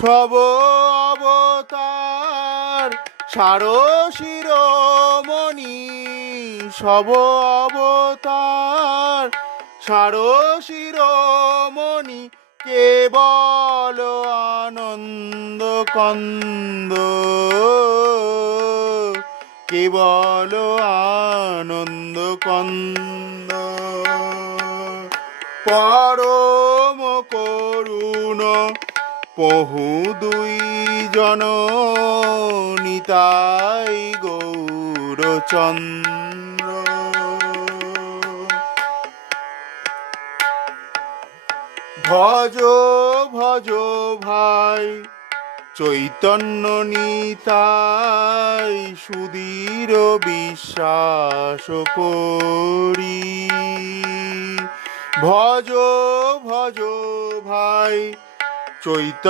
সব অবতার সার শিরোমণি, সব অবতার সার শিরোমণি, কেবল আনন্দ কন্দ, কেবল আনন্দ কন্দ। পরম করুণ পহু দুই জন, নিতাই গৌরচন্দ্র। ভজ ভজ ভাই চৈতন্য নিতাই, সুধীর বিশ্বাস করি। ভজ ভজ ভাই চৈতন্য